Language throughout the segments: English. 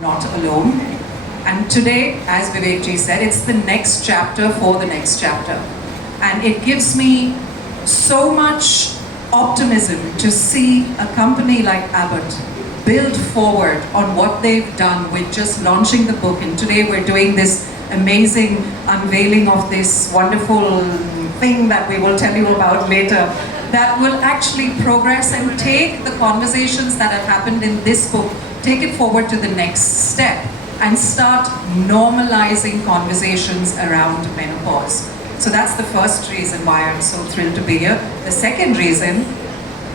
Not alone. And today, as Vivekji said, it's the next chapter for the next chapter. And it gives me so much optimism to see a company like Abbott build forward on what they've done with just launching the book. And today we're doing this amazing unveiling of this wonderful thing that we will tell you about later, that will actually progress and take the conversations that have happened in this book, take it forward to the next step and start normalizing conversations around menopause. So that's the first reason why I'm so thrilled to be here. The second reason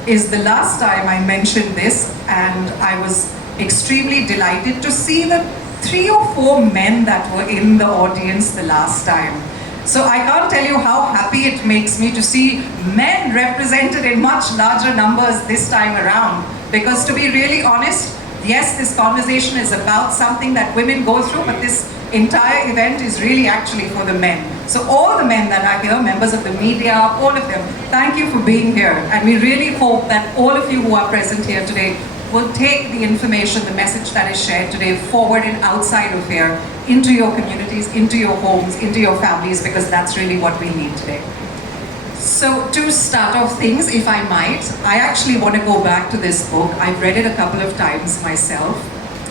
is the last time I mentioned this, and I was extremely delighted to see the 3 or 4 men that were in the audience the last time. So I can't tell you how happy it makes me to see men represented in much larger numbers this time around. Because to be really honest, yes, this conversation is about something that women go through, but this entire event is really actually for the men. So all the men that are here, members of the media, all of them, thank you for being here. And we really hope that all of you who are present here today will take the information, the message that is shared today forward and outside of here, into your communities, into your homes, into your families, because that's really what we need today. So to start off things, if I might, I actually want to go back to this book. I've read it a couple of times myself,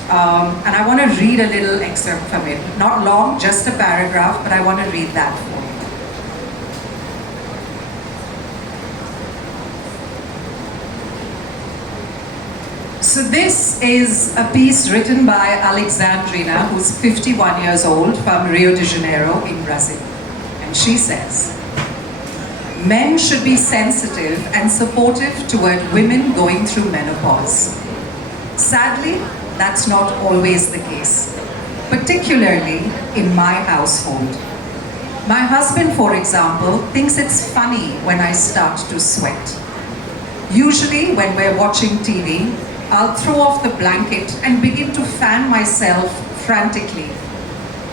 and I want to read a little excerpt from it. Not long, just a paragraph, but I want to read that for you. So this is a piece written by Alexandrina, who's 51 years old, from Rio de Janeiro in Brazil. And she says, "Men should be sensitive and supportive toward women going through menopause. Sadly, that's not always the case, particularly in my household. My husband, for example, thinks it's funny when I start to sweat. Usually, when we're watching TV, I'll throw off the blanket and begin to fan myself frantically,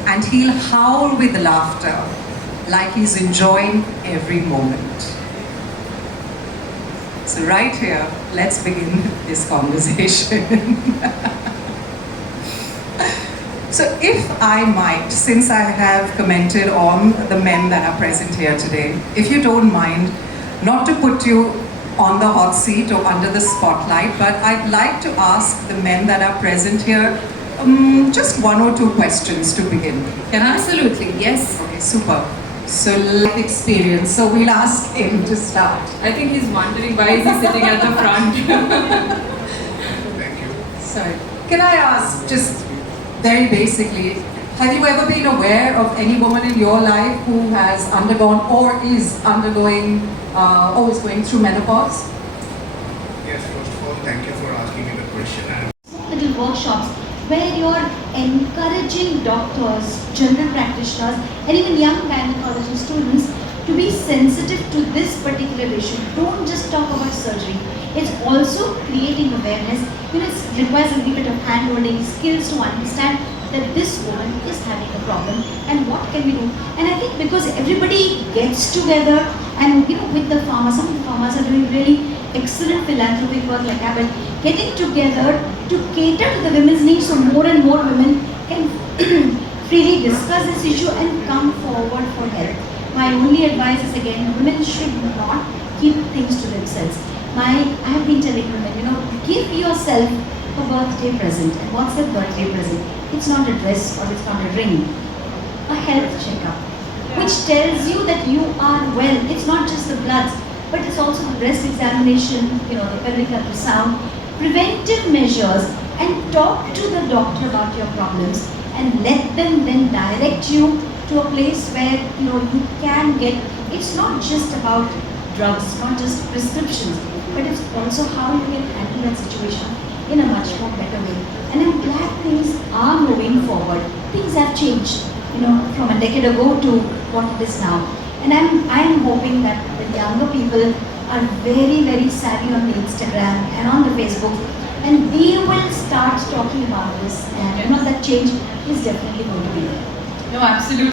and he'll howl with laughter, like he's enjoying every moment." So right here, let's begin this conversation. So if I might, since I have commented on the men that are present here today, if you don't mind, not to put you on the hot seat or under the spotlight, but I'd like to ask the men that are present here just 1 or 2 questions to begin. Can I? Absolutely, yes. Okay, super. So life experience. So we'll ask him to start. I think he's wondering why is he sitting at the front. Thank you. Sorry. Can I ask, just very basically, have you ever been aware of any woman in your life who has undergone or is undergoing or is going through menopause? Yes, first of all, thank you for asking me the question. Little workshops where you're encouraging doctors, general practitioners, and even young gynecology students to be sensitive to this particular issue. Don't just talk about surgery. It's also creating awareness. You know, it requires a little bit of hand-holding, skills to understand that this woman is having a problem and what can we do. And I think because everybody gets together and with the pharma, some of the pharmas are doing really excellent philanthropic work like Abbott, getting together to cater to the women's needs so more and more women can freely discuss this issue and come forward for help. My only advice is, again, women should not keep things to themselves. I have been telling women, give yourself a birthday present. And what's a birthday present? It's not a dress or it's not a ring. A health checkup, which tells you that you are well. It's not just the bloods, but it's also the breast examination, the pelvic ultrasound, preventive measures, and talk to the doctor about your problems and let them then direct you to a place where you can get. It's not just about drugs, not just prescriptions, but it's also how you can handle that situation in a much more better way. And I'm glad things are moving forward. Things have changed, from a decade ago to what it is now. And I am hoping that the younger people are very, very savvy on the Instagram and on the Facebook, and they will start talking about this. And that change is definitely going to be there. No, absolutely.